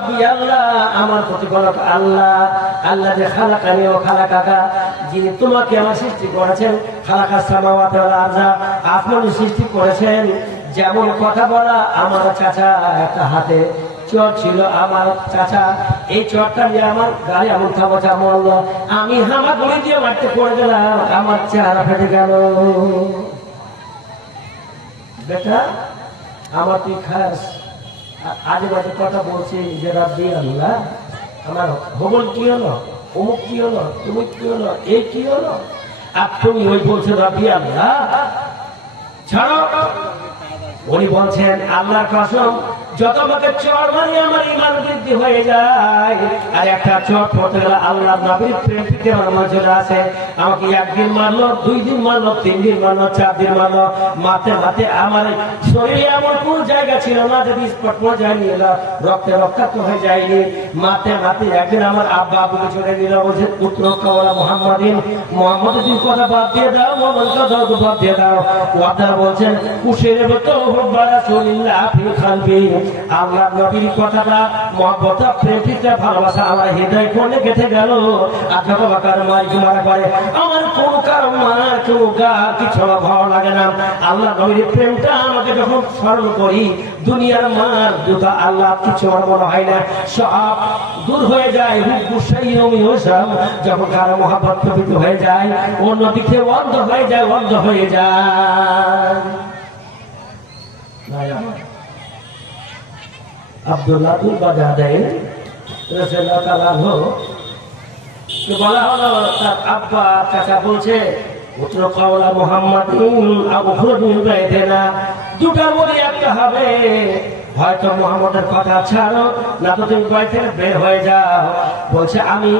রাব্বি আল্লাহ, আমার প্রতিপালক আল্লাহ, আল্লাহ যে খালাকানি ও খালাকাকা, যিনি তোমাকে আমার সৃষ্টি করেছেন, খালাকাস সামাওয়াতি ওয়াল আরযা, আসমান সৃষ্টি করেছেন। যেমন কথা বলা, আমার চাচা একটা হাতে চট ছিল, আমার চাচা এই চটটা নিয়ে আমার গাড়ি এমন থামা মরল, আমি হামাগুড়ি দিয়ে মারতে পড়ে গেলাম, আমার চেহারা ফেটে গেল। বেটা আমার তুই খাস, আজে বাজে কথা বলছি যে রাব্বি আল্লাহ, আমার ভবন কি হলো, অমুক কি হলো, তুমি কি হলো, এই কি হলো, আর তুমি ওই বলছো রাব্বি আল্লাহ, ছাড়ো। উনি বলছেন আল্লাহর কসম, যত আমাকে চড় মারি আমার ইমান বৃদ্ধি হয়ে যায়, আর একটা চড় পড়তে গেলে আল্লাহ নবীর প্রেম থেকে আমার চলে আসে। আমাকে একদিন মারলো, 2 দিন মারলো, 3 দিন মারলো, 4 দিন মারলো, মাতে মাতে আমার শরীরে এমন কোন জায়গা ছিল না যদি স্পট পর্যায়ে নিয়ে এলো, রক্তে রক্তাক্ত হয়ে যায়নি। মাতে মাতে একদিন আমার আব্বা আব্বুকে চলে দিল, বলছে পুত্র কাওলা মুহাম্মাদিন, মুহাম্মদের দিন কথা বাদ দিয়ে দাও, মোহাম্মদ কথা বাদ দিয়ে দাও। ওয়াদা বলছেন কুশের মতো হুব্বারা রাসূলিল্লাহ ফি কলবি, আল্লাহ নবীর কথাটা মহব্বত প্রেমটা ভালোবাসা আমার হৃদয় কোণে গেঁথে গেল। আচ্ছা বাবার মাইক মারা করে আমার কোন কারণ মার কেউ গা কিছু ভালো লাগে না, আল্লাহ নবীর প্রেমটা আমাকে যখন স্মরণ করি, দুনিয়ার মার দুটা আল্লাহ কিছু আমার মনে হয় না, সব দূর হয়ে যায়। যখন কারো মহব্বত প্রবৃত্ত হয়ে যায়, অন্যদিকে বন্ধ হয়ে যায়, বন্ধ হয়ে যায়। আব্দুল্লাহ বাজাদাইন রাদিয়াল্লাহু তাআলা আনহু বলা হলো, তার আব্বা চাচা বলছে পুত্র কাওলা মুহাম্মাদিন আখরুজু বাইতিনা, দুটার মধ্যে একটা হবে, হয়তো মুহাম্মদের কথা ছাড়ো, না তো তুমি বাড়ি থেকে বের হয়ে যাও। বলছে আমি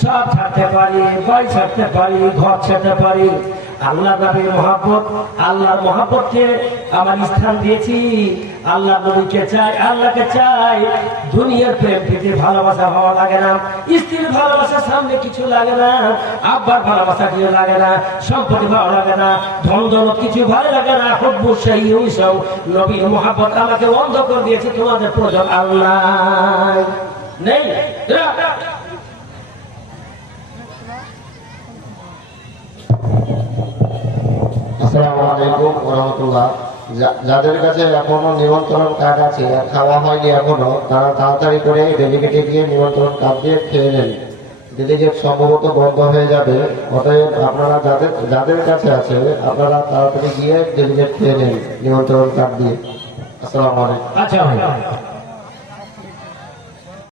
সব ছাড়তে পারি, বাড়ি ছাড়তে পারি, ঘর ছাড়তে পারি, আল্লাহ নবীর মহব্বত, আল্লাহর মহব্বতকে আমার স্থান দিয়েছি, আল্লাহ নবীকে চাই, আল্লাহকে চাই। দুনিয়ার প্রেম প্রীতি ভালোবাসা হওয়া লাগে না, স্ত্রীর ভালোবাসার সামনে কিছু লাগে না, আব্বার ভালোবাসা কিছু লাগে না, সম্পত্তি ভালো লাগে না, ধন দৌলত কিছু ভালো লাগে না। হুব্বু সেই সব নবীর মহব্বত আমাকে বন্ধ করে দিয়েছে, তোমাদের প্রয়োজন আল্লাহ নেই। আসসালামু আলাইকুম ওয়া রাহমাতুল্লাহ। যাদের কাছে এখনো নিমন্ত্রণ কার্ড আছে, খাওয়া হয়নি এখনো, তারা তাড়াতাড়ি করে ডেলিগেটে গিয়ে নিমন্ত্রণ কার্ড দিয়ে খেয়ে নেন, ডেলিগেট সম্ভবত বন্ধ হয়ে যাবে। অতএব আপনারা যাদের কাছে আছে আপনারা তাড়াতাড়ি গিয়ে ডেলিগেট খেয়ে নেন নিমন্ত্রণ কার্ড দিয়ে। আসসালামু আলাইকুম। আচ্ছা